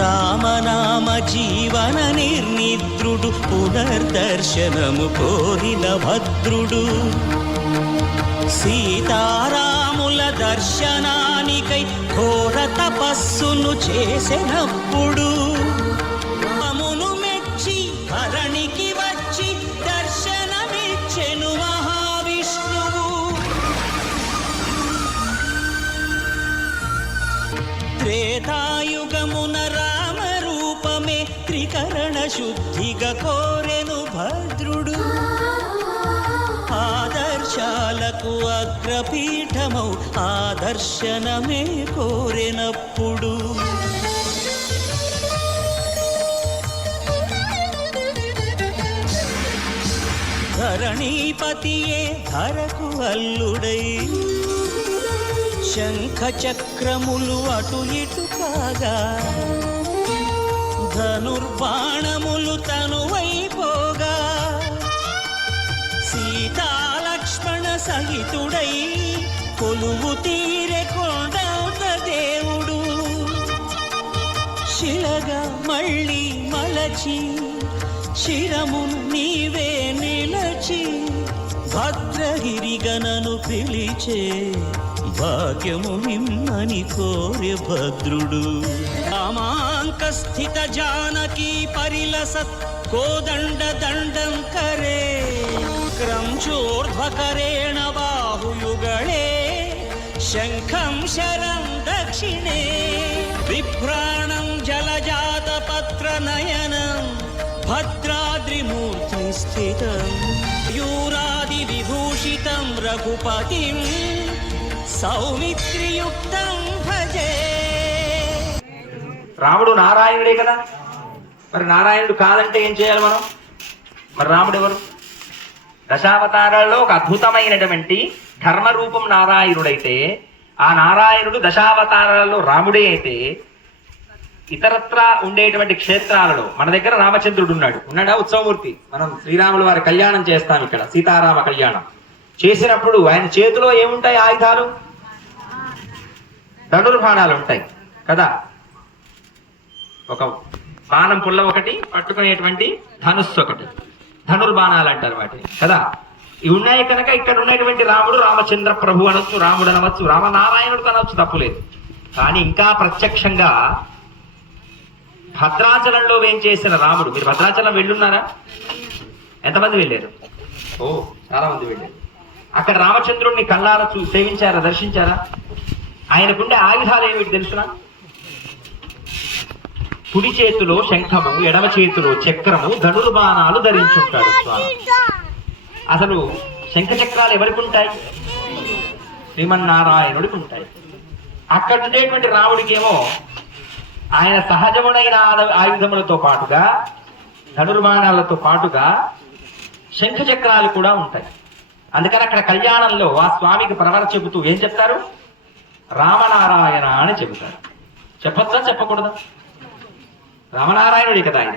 రామనామ జీవన నిర్నిద్రుడు పునర్దర్శనము కోరిన భద్రుడు. సీతారాముల దర్శనానికై ఘోర తపస్సును చేసినప్పుడు శుద్ధిగా కోరెను భద్రుడు. ఆదర్శాలకు అగ్రపీఠమౌ ఆదర్శనమే కోరెనప్పుడు. ధరణీపతియే ధరకు అల్లుడై శంఖ చక్రములు అటు ఇటు కాగా. ధనుర్బాణములు తనువైపోగా. సీతాలక్ష్మణ సహితుడై కొలువు తీరే కొండంత దేవుడు. శిలగా మళ్ళీ మలచి శిరమును నీవే నిలచి భద్రగిరిగనను పిలిచే భాగ్యము నిమ్మని కోరే భద్రుడు. రామాంగ స్థిత జానకి పరిలస కోదండ దండం కరే. క్రంచోర్ధ్వకరేణ బాహుయుగళే శంఖం శరం దక్షిణే. బిభ్రాణం జలజాత పత్ర నయనం భద్రాద్రిమూర్తి స్థితం. యూరాది రాముడు నారాయణుడే కదా? మరి నారాయణుడు కాదంటే ఏం చేయాలి మనం? మరి రాముడు ఎవరు? దశావతారాల్లో ఒక అద్భుతమైనటువంటి ధర్మరూపం నారాయణుడైతే ఆ నారాయణుడు దశావతారాలలో రాముడే అయితే ఇతరత్ర ఉండేటువంటి క్షేత్రాలలో మన దగ్గర రామచంద్రుడు ఉన్నాడు. ఉన్నాడా ఉత్సవమూర్తి? మనం శ్రీరాముల వారి కళ్యాణం చేస్తాం ఇక్కడ సీతారామ కళ్యాణం. చేసినప్పుడు ఆయన చేతిలో ఏముంటాయి ఆయుధాలు? ధనుర్బాణాలు ఉంటాయి కదా? ఒక బాణం పుల్ల ఒకటి పట్టుకునేటువంటి ధనుస్సు ఒకటి. ధనుర్బాణాలు అంటారు వాటిని కదా? ఇవి ఉన్నాయి కనుక ఇక్కడ ఉన్నటువంటి రాముడు రామచంద్ర ప్రభు అనొచ్చు రాముడు అనవచ్చు రామనారాయణుడు అనవచ్చు తప్పులేదు కానీ ఇంకా ప్రత్యక్షంగా భద్రాచలంలో వేంచేసిన రాముడు? మీరు భద్రాచలం వెళ్ళున్నారా? ఎంతమంది వెళ్ళారు? ఓ చాలా మంది వెళ్ళారు. అక్కడ రామచంద్రుడిని కళ్ళారా చూ సేవించారా దర్శించారా? ఆయనకుండే ఆయుధాలు ఏమిటి తెలుసునా? కుడి చేతిలో శంఖము ఎడమ చేతిలో చక్రము ధనుర్బాణాలు ధరించుంటాడు స్వామి. అసలు శంఖ చక్రాలు ఎవరికి ఉంటాయి శ్రీమన్నారాయణుడికి ఉంటాయి. అక్కడ ఉండేటువంటి రాముడికేమో ఆయన సహజముడైన ఆయుధములతో పాటుగా ధనుర్బాణాలతో పాటుగా శంఖ చక్రాలు కూడా ఉంటాయి. అందుకని అక్కడ కళ్యాణంలో ఆ స్వామికి ప్రవర చెబుతూ ఏం చెప్తారు? రామనారాయణ అని చెబుతారు. చెప్పొచ్చా? చెప్పకూడదా? రామనారాయణుడి కదా ఆయన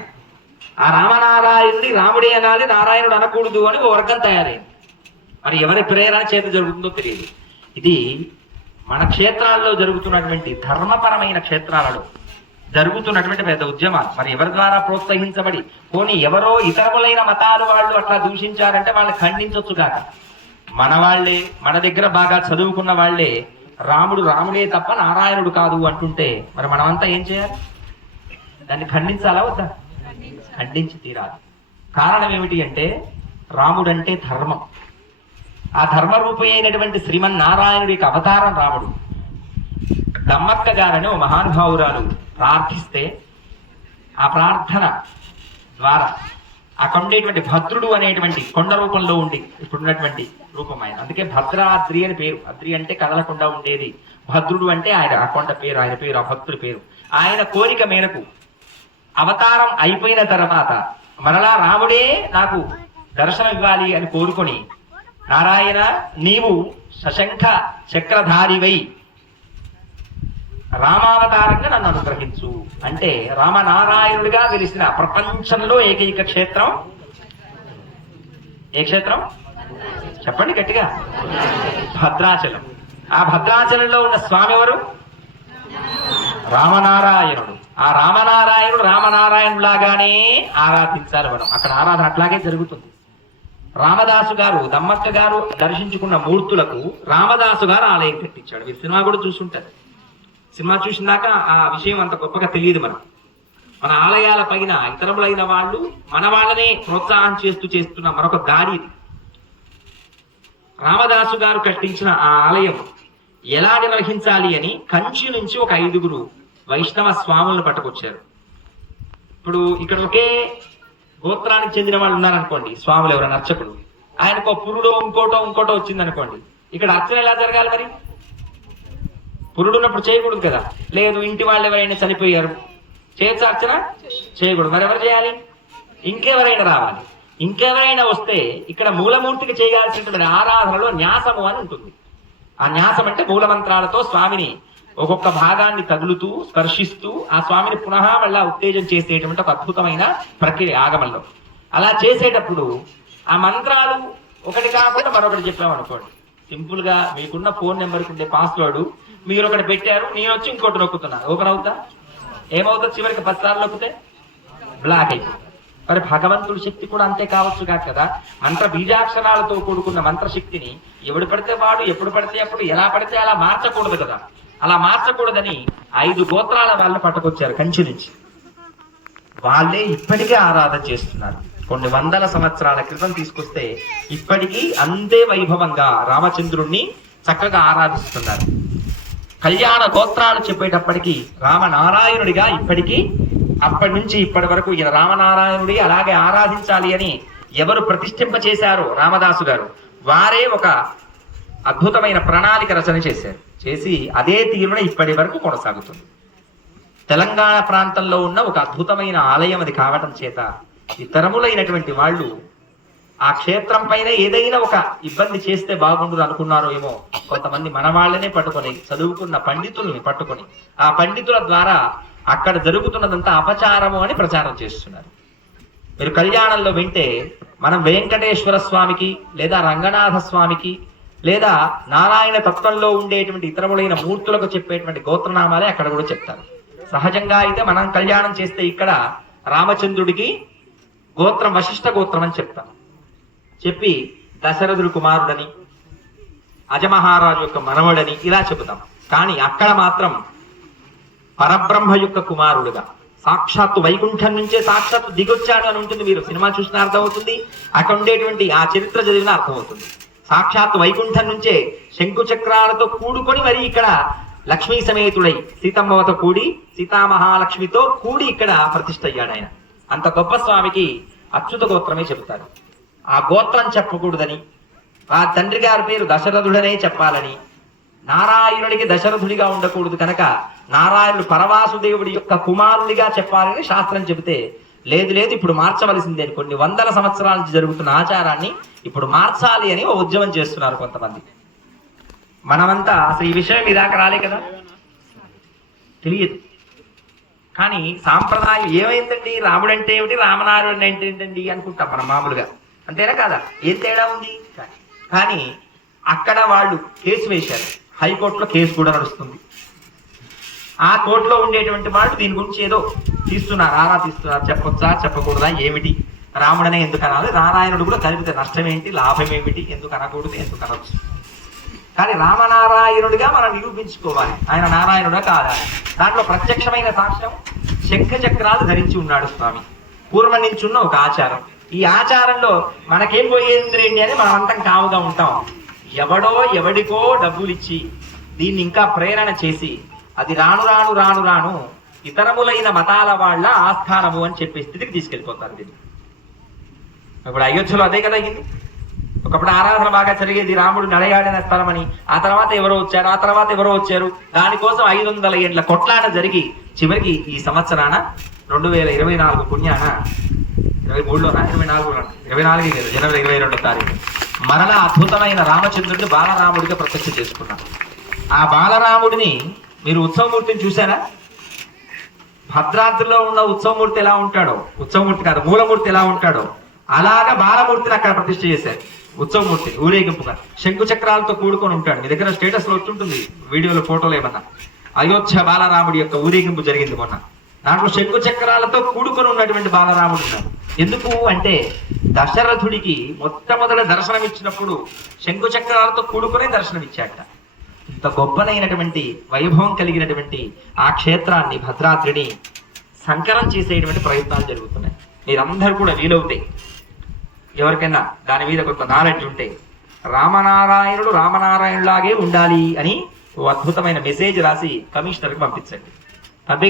ఆ రామనారాయణుడి రాముడే అనాలి నారాయణుడు అనకూడదు అని ఓ వర్గం తయారైంది. మరి ఎవరి ప్రేరణ చేత జరుగుతుందో తెలియదు. ఇది మన క్షేత్రాల్లో జరుగుతున్నటువంటి ధర్మపరమైన క్షేత్రాలలో జరుగుతున్నటువంటి పెద్ద ఉద్యమాలు. మరి ఎవరి ద్వారా ప్రోత్సహించబడి పోనీ ఎవరో ఇతరములైన మతాలు వాళ్ళు అట్లా దూషించారంటే వాళ్ళని ఖండించొచ్చు కాక. మన వాళ్ళే మన దగ్గర బాగా చదువుకున్న వాళ్ళే రాముడు రాముడే తప్ప నారాయణుడు కాదు అంటుంటే మరి మనమంతా ఏం చేయాలి? దాన్ని ఖండించాలా వద్దా? ఖండించి తీరాలి. కారణం ఏమిటి అంటే రాముడంటే ధర్మం. ఆ ధర్మరూపి అయినటువంటి శ్రీమన్నారాయణుడి యొక్క అవతారం రాముడు. దమ్మక్క గారని ఓ మహానుభావురాలు ప్రార్థిస్తే ఆ ప్రార్థన ద్వారా అక్కడ ఉండేటువంటి భద్రుడు అనేటువంటి కొండ రూపంలో ఉండి ఇప్పుడున్నటువంటి రూపం ఆయన. అందుకే భద్రాద్రి అని పేరు. అద్రి అంటే కదలకుండా ఉండేది. భద్రుడు అంటే ఆయన ఆ కొండ పేరు ఆయన పేరు ఆ భక్తుడి పేరు. ఆయన కోరిక మేరకు అవతారం అయిపోయిన తర్వాత మరలా రాముడే నాకు దర్శనం ఇవ్వాలి అని కోరుకొని నారాయణ నీవు సశంఖ చక్రధారివై రామావతారంగా నన్ను అనుగ్రహించు. అంటే రామనారాయణుడిగా వెలిసిన ప్రపంచంలో ఏకైక క్షేత్రం? ఏ క్షేత్రం? చెప్పండి గట్టిగా. భద్రాచలం. ఆ భద్రాచలంలో ఉన్న స్వామి ఎవరు? రామనారాయణుడు. ఆ రామనారాయణుడు రామనారాయణులాగానే ఆరాధించాలి మనం. అక్కడ ఆరాధన అట్లాగే జరుగుతుంది. రామదాసు గారు దమ్మక్క గారు దర్శించుకున్న మూర్తులకు రామదాసు గారు ఆలయం కట్టించాడు. మీరు సినిమా కూడా చూసుంటారు. సినిమా చూసినాక ఆ విషయం అంత గొప్పగా తెలియదు మనం మన ఆలయాల పైన ఇతరములైన వాళ్ళు మన వాళ్ళనే ప్రోత్సాహం చేస్తూ చేస్తున్న మరొక దారి రామదాసు గారు కట్టించిన ఆ ఆలయం ఎలా నిర్వహించాలి అని కంచి నుంచి ఒక ఐదుగురు వైష్ణవ స్వాములను పట్టుకొచ్చారు. ఇప్పుడు ఇక్కడ ఒకే గోత్రానికి చెందిన వాళ్ళు ఉన్నారనుకోండి స్వాములు ఎవరైనా అర్చకుడు. ఆయనకు ఒక పురుడో ఇంకోటో ఇంకోటో వచ్చింది అనుకోండి ఇక్కడ అర్చన ఎలా జరగాలి మరి? పురుడు ఉన్నప్పుడు చేయకూడదు కదా. లేదు ఇంటి వాళ్ళు ఎవరైనా చనిపోయారు చేయొచ్చు అర్చన? చేయకూడదు. మరి ఎవరు చేయాలి? ఇంకెవరైనా రావాలి. ఇంకెవరైనా వస్తే ఇక్కడ మూలమూర్తికి చేయాల్సినటువంటి ఆరాధనలో న్యాసము అని ఉంటుంది. ఆ న్యాసం అంటే మూల మంత్రాలతో స్వామిని ఒక్కొక్క భాగాన్ని తగులుతూ స్పర్శిస్తూ ఆ స్వామిని పునః మళ్ళా ఉత్తేజం చేసేటువంటి ఒక అద్భుతమైన ప్రక్రియ ఆగమంలో అలా చేసేటప్పుడు ఆ మంత్రాలు ఒకటి కాకుండా మరొకటి చెప్పామనుకోండి సింపుల్గా మీకున్న ఫోన్ నెంబర్కి ఉండే పాస్వర్డ్ మీరు ఒకటి పెట్టారు నేను వచ్చి ఇంకోటి నొక్కుతున్నా. ఓపెన్ అవుతా? ఏమవుతుంది చివరికి పది సార్లు నొక్కితే బ్లాక్ అయిపోతుంది మరి భగవంతుడి శక్తి కూడా అంతే కావచ్చు కాదు కదా? మంత్ర బీజాక్షరాలతో కూడుకున్న మంత్రశక్తిని ఎవడు పడితే వాడు ఎప్పుడు పడితే అప్పుడు ఎలా పడితే అలా మార్చకూడదు కదా? అలా మార్చకూడదని ఐదు గోత్రాల వాళ్ళు పట్టుకొచ్చారు కంచి నుంచి. వాళ్ళే ఇప్పటికే ఆరాధన చేస్తున్నారు. కొన్ని వందల సంవత్సరాల క్రితం తీసుకొస్తే ఇప్పటికీ అంతే వైభవంగా రామచంద్రుణ్ణి చక్కగా ఆరాధిస్తున్నారు. కళ్యాణ గోత్రాలు చెప్పేటప్పటికీ రామనారాయణుడిగా ఇప్పటికీ అప్పటి నుంచి ఇప్పటి వరకు ఈయన రామనారాయణుడి అలాగే ఆరాధించాలి అని ఎవరు ప్రతిష్ఠింప చేశారో రామదాసు గారు వారే ఒక అద్భుతమైన ప్రణాళిక రచన చేశారు. చేసి అదే తీరున ఇప్పటి వరకు కొనసాగుతుంది. తెలంగాణ ప్రాంతంలో ఉన్న ఒక అద్భుతమైన ఆలయం అది కావటం చేత ఇతరములైనటువంటి వాళ్ళు ఆ క్షేత్రం పైన ఏదైనా ఒక ఇబ్బంది చేస్తే బాగుండదు అనుకున్నారో ఏమో కొంతమంది మన వాళ్ళనే పట్టుకొని చదువుకున్న పండితుల్ని పట్టుకొని ఆ పండితుల ద్వారా అక్కడ జరుగుతున్నదంతా అపచారము అని ప్రచారం చేస్తున్నారు. మీరు కళ్యాణంలో వింటే మనం వెంకటేశ్వర స్వామికి లేదా రంగనాథ స్వామికి లేదా నారాయణ తత్వంలో ఉండేటువంటి ఇతరములైన మూర్తులకు చెప్పేటువంటి గోత్రనామాలే అక్కడ కూడా చెప్తారు. సహజంగా అయితే మనం కళ్యాణం చేస్తే ఇక్కడ రామచంద్రుడికి గోత్రం వశిష్ఠ గోత్రం అని చెప్తాం. చెప్పి దశరథుడు కుమారుడని అజమహారాజు యొక్క మనవడని ఇలా చెబుతాం. కానీ అక్కడ మాత్రం పరబ్రహ్మ యొక్క కుమారుడుగా. సాక్షాత్తు వైకుంఠం నుంచే సాక్షాత్తు దిగొచ్చాడు అని ఉంటుంది. మీరు సినిమా చూసిన అర్థమవుతుంది. అక్కడ ఉండేటువంటి ఆ చరిత్ర చదివిన అర్థమవుతుంది. సాక్షాత్తు వైకుంఠం నుంచే శంకు చక్రాలతో కూడుకొని మరి ఇక్కడ లక్ష్మీ సమేతుడై సీతమ్మవతో కూడి సీతామహాలక్ష్మితో కూడి ఇక్కడ ప్రతిష్ఠ అయ్యాడు ఆయన. అంత గొప్ప స్వామికి అచ్యుత గోత్రమే చెబుతారు. ఆ గోత్రం చెప్పకూడదని ఆ తండ్రి గారి పేరు దశరథుడనే చెప్పాలని నారాయణుడికి దశరథుడిగా ఉండకూడదు కనుక నారాయణుడు పరవాసుదేవుడి యొక్క కుమారుడిగా చెప్పాలని శాస్త్రం చెబితే లేదు లేదు ఇప్పుడు మార్చవలసిందే అని కొన్ని వందల సంవత్సరాల నుంచి జరుగుతున్న ఆచారాన్ని ఇప్పుడు మార్చాలి అని ఓ ఉద్యమం చేస్తున్నారు కొంతమంది. మనమంతా అసలు ఈ విషయం ఇదాక రాలే కదా? తెలియదు. కానీ సాంప్రదాయం ఏమైందండి? రాముడు అంటే ఏమిటి? రామనారాయణ అంటే ఏంటండి అనుకుంటాం మనం మామూలుగా. అంతేనా కాదా? ఏం తేడా ఉంది? కానీ అక్కడ వాళ్ళు కేసు వేశారు. హైకోర్టులో కేసు కూడా నడుస్తుంది. ఆ కోర్టులో ఉండేటువంటి వాళ్ళు దీని గురించి ఏదో తీస్తున్నారు ఆరా తీస్తున్నారు. చెప్పొచ్చా చెప్పకూడదా ఏమిటి? రాముడనే ఎందుకు అనాలి? నారాయణుడు కూడా కలిపితే నష్టం ఏంటి లాభం ఏమిటి ఎందుకు అనకూడదు ఎందుకు అనొచ్చు? కానీ రామనారాయణుడిగా మనం నిరూపించుకోవాలి. ఆయన నారాయణుడా కాదా? దాంట్లో ప్రత్యక్షమైన సాక్ష్యం శంఖ చక్రాలు ధరించి ఉన్నాడు స్వామి. పూర్వం నుంచి ఉన్న ఒక ఆచారం. ఈ ఆచారంలో మనకేం పోయేంద్రేంటి అని మనం అంతం కావుగా ఉంటాం. ఎవడో ఎవడికో డబ్బులు ఇచ్చి దీన్ని ఇంకా ప్రేరణ చేసి అది రాను రాను రాను రాను ఇతరములైన మతాల వాళ్ళ ఆస్థానము అని చెప్పే స్థితికి తీసుకెళ్ళిపోతారు దీన్ని ఇప్పుడు అయోధ్యలో అదే కదా అయింది. ఒకప్పుడు ఆరాధన బాగా జరిగేది రాముడు నడయాడిన స్థలం అని ఆ తర్వాత ఎవరో వచ్చారు ఆ తర్వాత ఎవరో వచ్చారు. దానికోసం ఐదు వందల ఏండ్ల కొట్లాట జరిగి చివరికి ఈ సంవత్సరాన రెండు వేల ఇరవై నాలుగు పుణ్యాన ఇరవై మూడులోనా ఇరవై నాలుగులో ఇరవై నాలుగు కదా జనవరి ఇరవై రెండో తారీఖు. మరలా అద్భుతమైన రామచంద్రుడిని బాలరాముడిగా ప్రత్యక్ష చేసుకున్నారు ఆ బాలరాముడిని మీరు ఉత్సవమూర్తిని చూసారా భద్రాద్రిలో ఉన్న ఉత్సవమూర్తి ఎలా ఉంటాడో? ఉత్సవమూర్తి కాదు మూలమూర్తి ఎలా ఉంటాడో? అలాగా బాలమూర్తిని అక్కడ ప్రతిష్ఠ చేశారు. ఉత్సవమూర్తి ఊరేగింపుగా. శంకు చక్రాలతో కూడుకొని ఉంటాడు. మీ దగ్గర స్టేటస్లో వచ్చుంటుంది వీడియోలో ఫోటోలు ఏమన్నా. అయోధ్య బాలరాముడి యొక్క ఊరేగింపు జరిగింది మొన్న. దాంట్లో శంకు చక్రాలతో కూడుకొని ఉన్నటువంటి బాలరాముడు ఉన్నాడు. ఎందుకు అంటే దశరథుడికి మొట్టమొదట దర్శనం ఇచ్చినప్పుడు శంకు చక్రాలతో కూడుకునే దర్శనం ఇచ్చాట ఇంత గొప్పనైనటువంటి వైభవం కలిగినటువంటి ఆ క్షేత్రాన్ని భద్రాద్రిని సంకరం చేసేటువంటి ప్రయత్నాలు జరుగుతున్నాయి. మీరందరూ కూడా వీలవుతాయి ఎవరికైనా దాని మీద కొంత నాలెడ్జ్ ఉంటే రామనారాయణుడు రామనారాయణులాగే ఉండాలి అని ఓ అద్భుతమైన మెసేజ్ రాసి కమిషనర్కి పంపించండి. పంపి